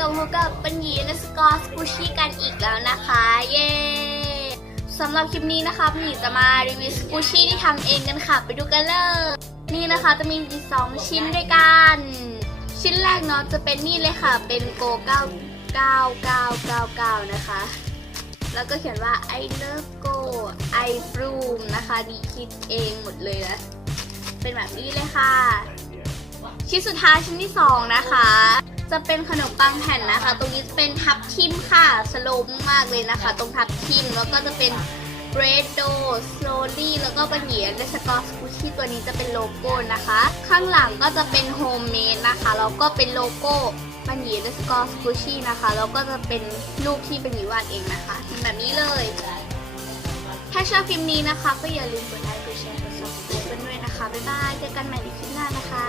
กับพบกับปัญญีและสกอร์สกูชี่กันอีกแล้วนะคะเย้สำหรับคลิปนี้นะคะปัญญีจะมารีวิวสกูชี่ที่ทำเองกันค่ะไปดูกันเลยนี่นะคะจะมี2ชิ้นด้วยกันชิ้นแรกเนาะจะเป็นนี่เลยค่ะเป็นโก99999นะคะแล้วก็เขียนว่า I love go I bloom นะคะดีคิดเองหมดเลยนะเป็นแบบนี้เลยค่ะชิ้นสุดท้ายชิ้นที่2นะคะจะเป็นขนมปังแผ่นนะคะตรงนี้จะเป็นทับทิมค่ะสโลมมากเลยนะคะตรงทับทิมแล้วก็จะเป็นเบรดโดสโลลี่แล้วก็ปัญญีและสกอร์สกูชี่ตัวนี้จะเป็นโลโก้นะคะข้างหลังก็จะเป็นโฮมเมดนะคะแล้วก็เป็นโลโก้ปัญญีและสกอร์สกูชี่นะคะแล้วก็จะเป็นรูปที่ปัญญีวาดเองนะคะแบบนี้เลยถ้าชอบคลิปนี้นะคะก็อย่าลืมกดไลค์กดแชร์กด subscribe กันด้วยนะคะบ๊ายบายเจอกันใหม่ในคลิปหน้านะคะ